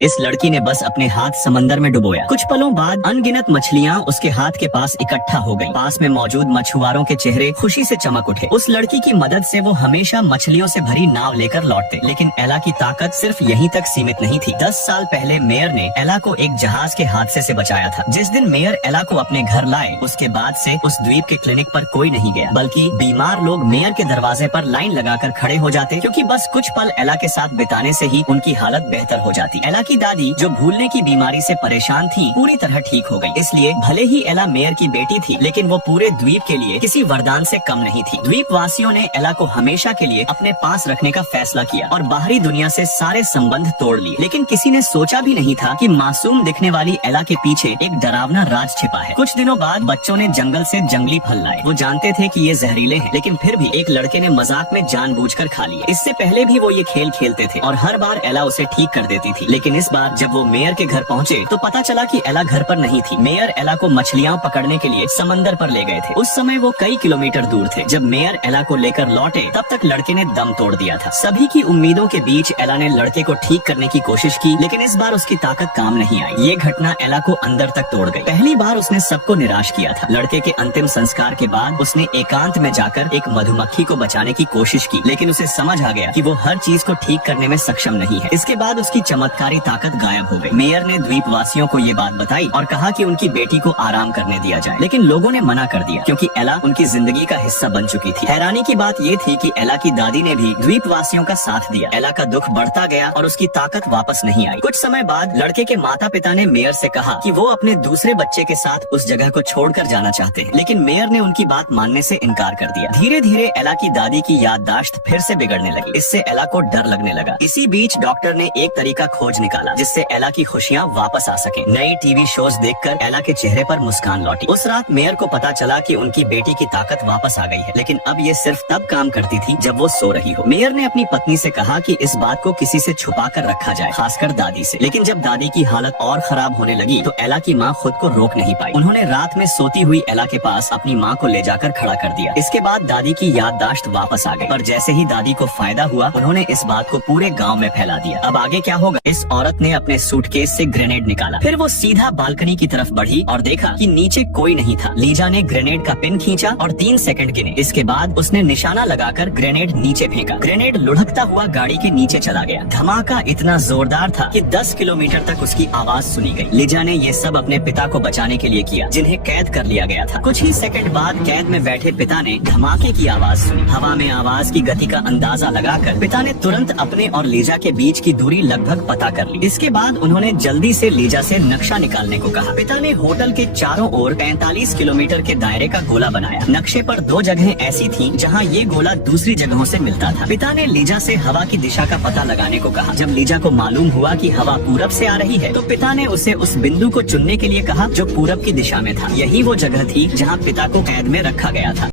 इस लड़की ने बस अपने हाथ समंदर में डुबोया। कुछ पलों बाद अनगिनत मछलियाँ उसके हाथ के पास इकट्ठा हो गईं। पास में मौजूद मछुआरों के चेहरे खुशी से चमक उठे। उस लड़की की मदद से वो हमेशा मछलियों से भरी नाव लेकर लौटते। लेकिन एला की ताकत सिर्फ यहीं तक सीमित नहीं थी। 10 साल पहले मेयर ने एला को एक जहाज के हादसे से बचाया था। जिस दिन मेयर एला को अपने घर लाए, उसके बाद से उस द्वीप के क्लिनिक पर कोई नहीं गया, बल्कि बीमार लोग मेयर के दरवाजे पर लाइन लगाकर खड़े हो जाते, क्योंकि बस कुछ पल एला के साथ बिताने से ही उनकी हालत बेहतर हो जाती। एला की दादी, जो भूलने की बीमारी से परेशान थी, पूरी तरह ठीक हो गई। इसलिए भले ही एला मेयर की बेटी थी, लेकिन वो पूरे द्वीप के लिए किसी वरदान से कम नहीं थी। द्वीप वासियों ने एला को हमेशा के लिए अपने पास रखने का फैसला किया और बाहरी दुनिया से सारे संबंध तोड़ लिए। लेकिन किसी ने सोचा भी नहीं था कि मासूम दिखने वाली एला के पीछे एक डरावना राज छिपा है। कुछ दिनों बाद बच्चों ने जंगल से जंगली फल लाए। वो जानते थे कि ये जहरीले हैं, लेकिन फिर भी एक लड़के ने मजाक में जानबूझकर खा लिए। इससे पहले भी वो ये खेल खेलते थे और हर बार एला उसे ठीक कर देती थी। लेकिन इस बार जब वो मेयर के घर पहुँचे तो पता चला कि एला घर पर नहीं थी। मेयर एला को मछलियाँ पकड़ने के लिए समंदर पर ले गए थे। उस समय वो कई किलोमीटर दूर थे। जब मेयर एला को लेकर लौटे, तब तक लड़के ने दम तोड़ दिया था। सभी की उम्मीदों के बीच एला ने लड़के को ठीक करने की कोशिश की, लेकिन इस बार उसकी ताकत काम नहीं आई। ये घटना एला को अंदर तक तोड़ गई। पहली बार उसने सबको निराश किया था। लड़के के अंतिम संस्कार के बाद उसने एकांत में जाकर एक मधुमक्खी को बचाने की कोशिश की, लेकिन उसे समझ आ गया कि वो हर चीज को ठीक करने में सक्षम नहीं है। इसके बाद उसकी चमत्कारी ताकत गायब हो गई। मेयर ने द्वीपवासियों को ये बात बताई और कहा कि उनकी बेटी को आराम करने दिया जाए, लेकिन लोगों ने मना कर दिया, क्योंकि एला उनकी जिंदगी का हिस्सा बन चुकी थी। हैरानी की बात ये थी कि एला की दादी ने भी द्वीपवासियों का साथ दिया। एला का दुख बढ़ता गया और उसकी ताकत वापस नहीं आई। कुछ समय बाद लड़के के माता पिता ने मेयर से कहा कि वो अपने दूसरे बच्चे के साथ उस जगह को छोड़कर जाना चाहते हैं, लेकिन मेयर ने उनकी बात मानने से इनकार कर दिया। धीरे धीरे एला की दादी की याददाश्त फिर से बिगड़ने लगी। इससे एला को डर लगने लगा। इसी बीच डॉक्टर ने एक तरीका खोज निकाला जिससे एला की खुशियाँ वापस आ सके। नई टीवी शोज देखकर एला के चेहरे पर मुस्कान लौटी। उस रात मेयर को पता चला कि उनकी बेटी की ताकत वापस आ गई है, लेकिन अब ये सिर्फ तब काम करती थी जब वो सो रही हो। मेयर ने अपनी पत्नी से कहा कि इस बात को किसी से छुपा कर रखा जाए, खासकर दादी से। लेकिन जब दादी की हालत और खराब होने लगी तो एला की माँ खुद को रोक नहीं पाई। उन्होंने रात में सोती हुई एला के पास अपनी माँ को ले जाकर खड़ा कर दिया। इसके बाद दादी की याददाश्त वापस आ गई, पर जैसे ही दादी को फायदा हुआ, उन्होंने इस बात को पूरे गाँव में फैला दिया। अब आगे क्या होगा? इस औरत ने अपने सूटकेस से ग्रेनेड निकाला। फिर वो सीधा बालकनी की तरफ बढ़ी और देखा कि नीचे कोई नहीं था। लीजा ने ग्रेनेड का पिन खींचा और 3 सेकंड गिने। इसके बाद उसने निशाना लगाकर ग्रेनेड नीचे फेंका। ग्रेनेड लुढ़कता हुआ गाड़ी के नीचे चला गया। धमाका इतना जोरदार था कि 10 किलोमीटर तक उसकी आवाज सुनी गई। लीजा ने ये सब अपने पिता को बचाने के लिए किया, जिन्हें कैद कर लिया गया था। कुछ ही सेकंड बाद कैद में बैठे पिता ने धमाके की आवाज सुनी। हवा में आवाज की गति का अंदाजा लगाकर पिता ने तुरंत अपने और लीजा के बीच की दूरी लगभग पता कर ली। इसके बाद उन्होंने जल्दी से लीजा से नक्शा निकालने को कहा। पिता ने होटल के चारों ओर 45 किलोमीटर के दायरे का गोला बनाया। नक्शे पर 2 जगहें ऐसी थीं जहां ये गोला दूसरी जगहों से मिलता था। पिता ने लीजा से हवा की दिशा का पता लगाने को कहा। जब लीजा को मालूम हुआ कि हवा पूरब से आ रही है, तो पिता ने उसे उस बिंदु को चुनने के लिए कहा जो पूरब की दिशा में था। यही वो जगह थी जहाँ पिता को कैद में रखा गया था।